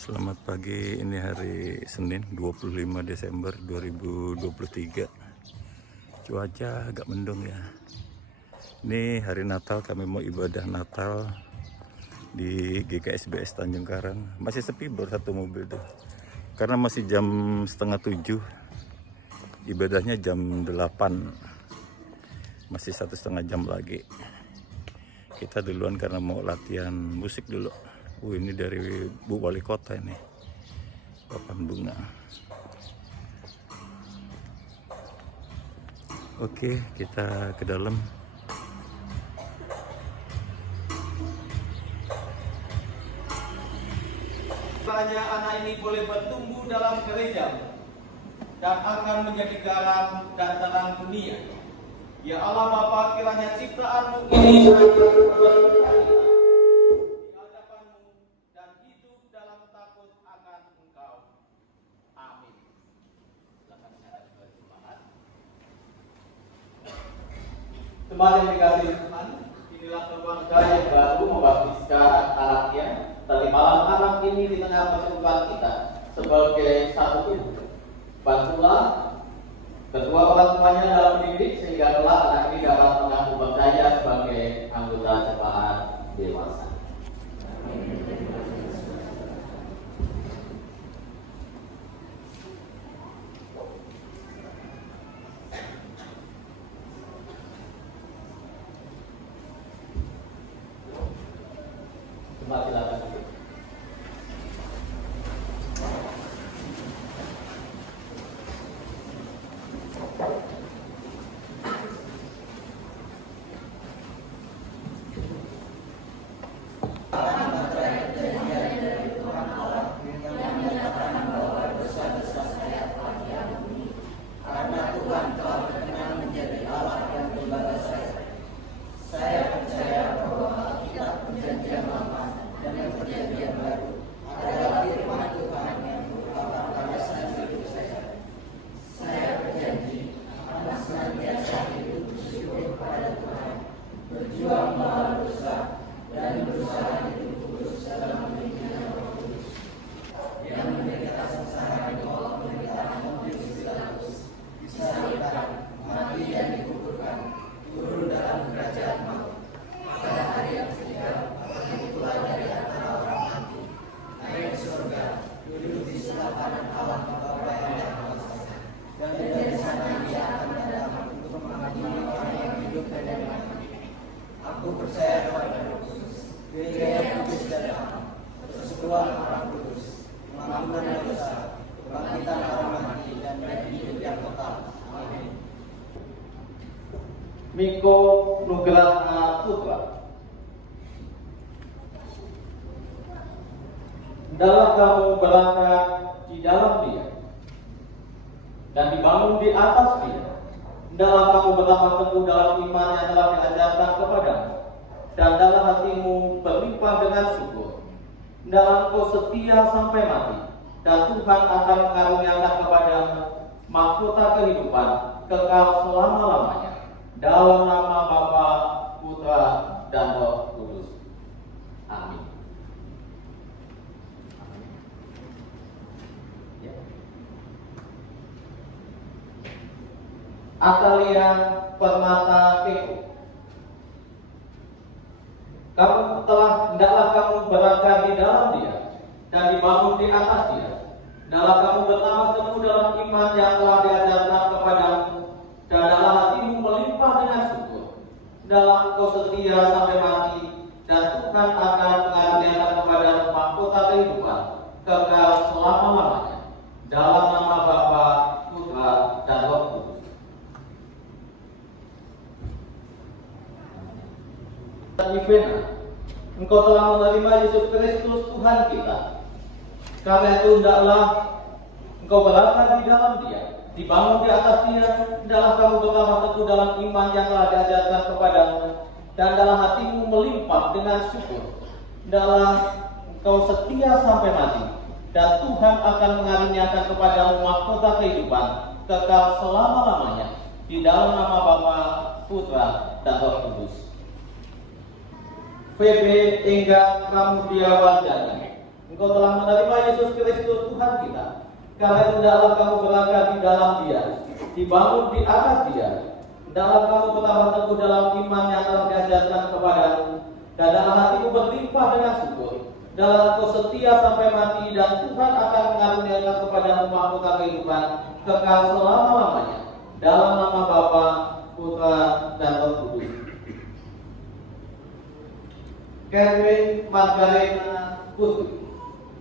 Selamat pagi, ini hari Senin 25 Desember 2023. Cuaca agak mendung ya. Ini hari Natal, kami mau ibadah Natal di GKSBS Tanjung Karang. Masih sepi, baru satu mobil tuh. Karena masih jam setengah 7. Ibadahnya jam 8. Masih 1,5 jam lagi. Kita duluan karena mau latihan musik dulu. Ini dari Bu Wali Kota ini, papan bunga. Oke, kita ke dalam. Kiranya anak ini boleh bertumbuh dalam gereja dan akan menjadi garam dan terang dunia. Ya Allah Bapa, kiranya ciptaanmu ini Teman yang dikasihi Tuhan, inilah keluarga yang baru membaptiskan anaknya. Tadi malam anak ini di tengah persembahan kita sebagai satu tubuh. Bantulah kedua orang tuanya dalam mendidik sehingga kelak anak ini dapat mengaku berdaya sebagai anggota jemaat dewasa. Silakan. Aku percaya pada gereja yang kudus dan persekutuan orang kudus, pengampunan dosa, kebangkitan orang mati, dan bagi hidup yang kekal. Amin. Miko Nugraha Putra. Dalam kamu berangkat di dalam Dia dan dibangun di atas Dia. Dalam kamu berlama teguh dalam iman yang telah diajarkan kepadamu, dan dalam hatimu berlimpah dengan syukur. Dalam kau setia sampai mati, dan Tuhan akan mengaruniakan kepadamu mahkota kehidupan kekal selama-lamanya. Dalam nama Bapa, Putra, dan Roh Kudus. Amin. Atalia Permata Keko. Hendaklah kamu berangkat di dalam Dia dan dibangun di atas Dia. Hendaklah kamu bertambah teguh dalam iman yang telah diajarkan kepadamu, dan dalam hatimu melimpah dengan syukur. Dalam kau setia sampai mati, dan Tuhan akan mengaruniakan kepadamu mahkota kehidupan kekal selama-lamanya. Dalam nama Bapa, Putra, dan Roh Kudus. Ivena, engkau telah menerima Yesus Kristus Tuhan kita. Karena itu hendaklah engkau berangkat di dalam Dia, dibangun di atas Dia. Hendaklah kamu bertambah teguh dalam iman yang telah diajarkan kepadamu, dan dalam hatimu melimpah dengan syukur. Hendaklah engkau setia sampai mati, dan Tuhan akan mengaruniakan kepadamu mahkota kehidupan kekal selama-lamanya. Di dalam nama Bapa, Putra, dan Roh Kudus. VB Enggar Pramudia Wardani. Engkau telah menerima Yesus Kristus Tuhan kita. Karena itu hendaklah kamu berlagak di dalam Dia, dibangun di atas Dia. Hendaklah kamu bertambah teguh dalam iman yang telah diajarkan kepadamu, dan dalam hatimu berlimpah dengan syukur. Dalam engkau setia sampai mati, dan Tuhan akan mengaruniakan kepadamu mahkota kehidupan kekal selama-lamanya. Dalam nama Bapa, Putra, dan Roh Kudus. Kevin Margareta Putri,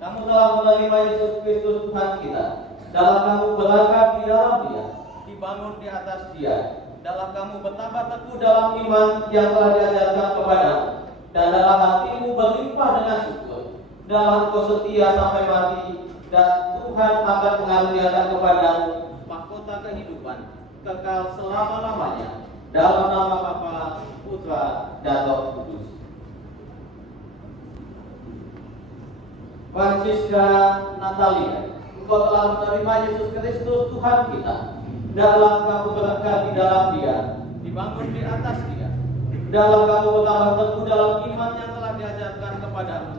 kamu telah menerima Yesus Kristus Tuhan kita. Dalam kamu berlagak di dalam Dia, dibangun di atas Dia. Dalam kamu bertambah teguh dalam iman yang telah diajarkan kepadamu, dan dalam hatimu berlimpah dengan syukur. Dalam engkau setia sampai mati, dan Tuhan akan mengaruniakan kepadamu mahkota kehidupan kekal selama-lamanya. Dalam nama Bapa, Putra, dan Roh Kudus. Francisca Natalia, engkau telah menerima Yesus Kristus Tuhan kita. Dalam kamu berlagak di dalam Dia, dibangun di atas Dia. Dalam kamu bertambah teguh dalam iman yang telah diajarkan kepadamu,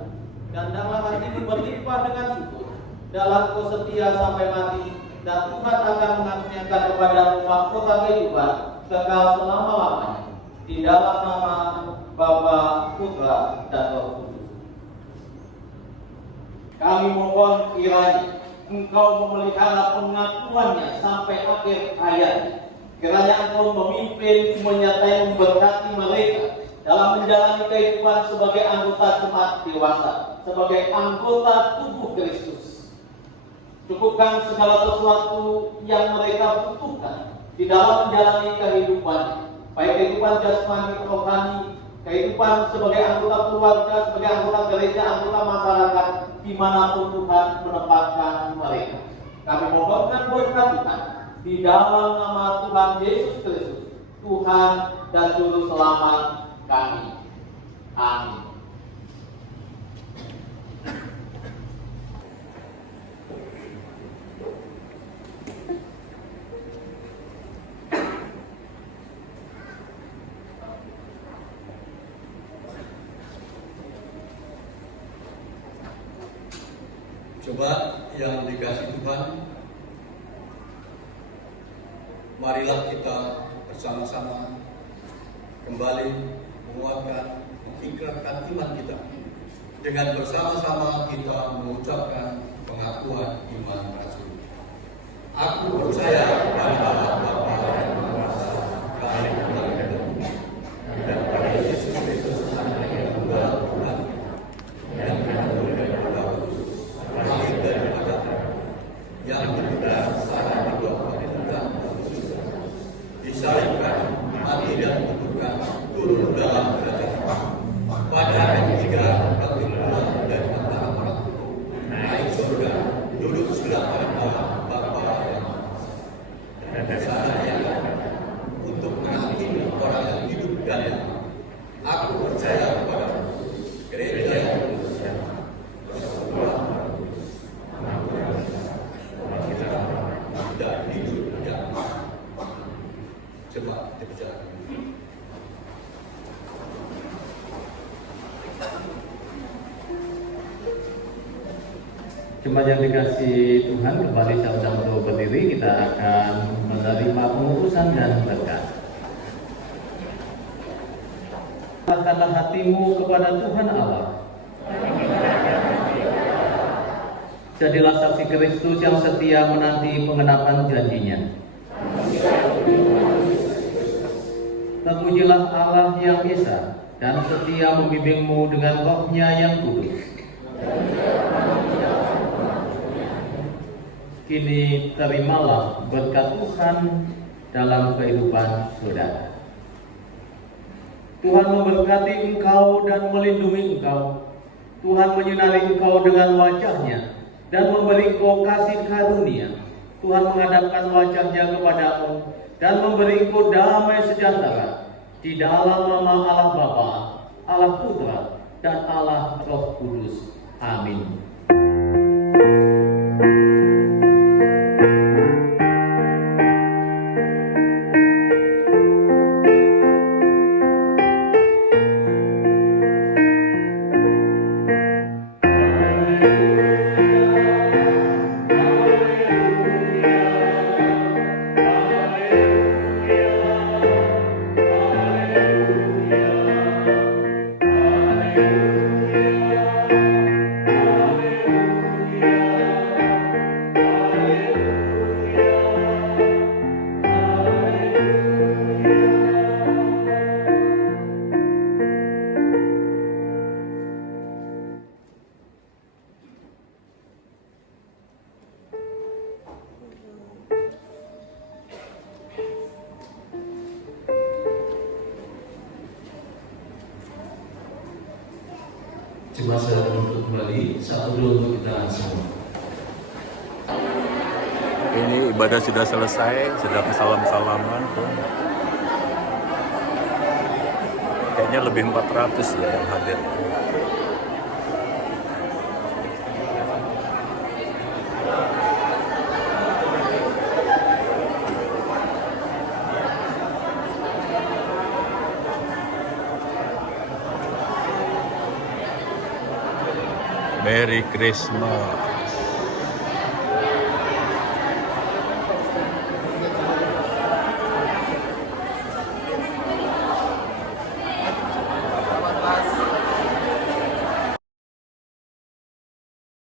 dan dalam hatimu berlimpah dengan syukur. Dalam kau setia sampai mati, dan Tuhan akan mengaruniakan kepadamu mahkota kehidupan kekal selama-lamanya. Di dalam nama Bapa, Putra, dan Roh Kudus. Kami mohon kiranya Engkau memelihara pengakuannya sampai akhir hayat. Kiranya Engkau memimpin, menyertai, memberkati mereka dalam menjalani kehidupan sebagai anggota jemaat dewasa, sebagai anggota tubuh Kristus. Cukupkan segala sesuatu yang mereka butuhkan di dalam menjalani kehidupan, baik kehidupan jasmani, rohani, kehidupan sebagai anggota keluarga, sebagai anggota gereja, anggota masyarakat, dimanapun Tuhan menempatkan mereka. Kami mohonkan berkat Tuhan di dalam nama Tuhan Yesus Kristus, Tuhan dan Juru Selamat kami. Amin. Coba yang dikasih Tuhan, marilah kita bersama-sama kembali menguatkan, mengikrarkan iman kita dengan bersama-sama kita mengucapkan pengakuan iman rasul. Aku percaya pada Allah Bapa yang Maha Kuasa, kami dan pada Yesus Kristus Anak yang tunggal Tuhan, dan dikandung daripada lahir daripada yang berbeda secara hidup dan disalibkan, mati dan dikuburkan, turun dalam kerajaan pada hari ketiga bangkit pula dari antara orang tua, naik surga, duduk sebelah kanan Allah Bapa yang Maha Kuasa, dan sana yang untuk menghakimi orang yang hidup dan yang mati. Aku percaya kepada gereja yang kudus, persekutuan, dan hidup yang coba dibicarakan. Jemaat yang dikasih Tuhan, kembali saya undang untuk berdiri. Kita akan menerima pengurusan dan berkat. Serahkanlah hatimu kepada Tuhan Allah. Jadilah saksi Kristus yang setia menanti pengenapan janjinya. Terpujilah Allah yang Esa dan setia membimbingmu dengan Roh-Nya yang kudus. Kini terimalah berkat Tuhan dalam kehidupan saudara. Tuhan memberkati engkau dan melindungi engkau. Tuhan menyinari engkau dengan wajah-Nya dan memberi engkau kasih karunia. Tuhan menghadapkan wajah-Nya kepadamu dan memberi engkau damai sejahtera. Di dalam nama Allah Bapa, Allah Putra, dan Allah Roh Kudus. Amin. Cuma saya menuntut kembali satu dulu untuk kita semua. Ini ibadah sudah selesai, sedang salam-salaman tuh. Kayaknya lebih 400 ya yang hadir. Merry Christmas.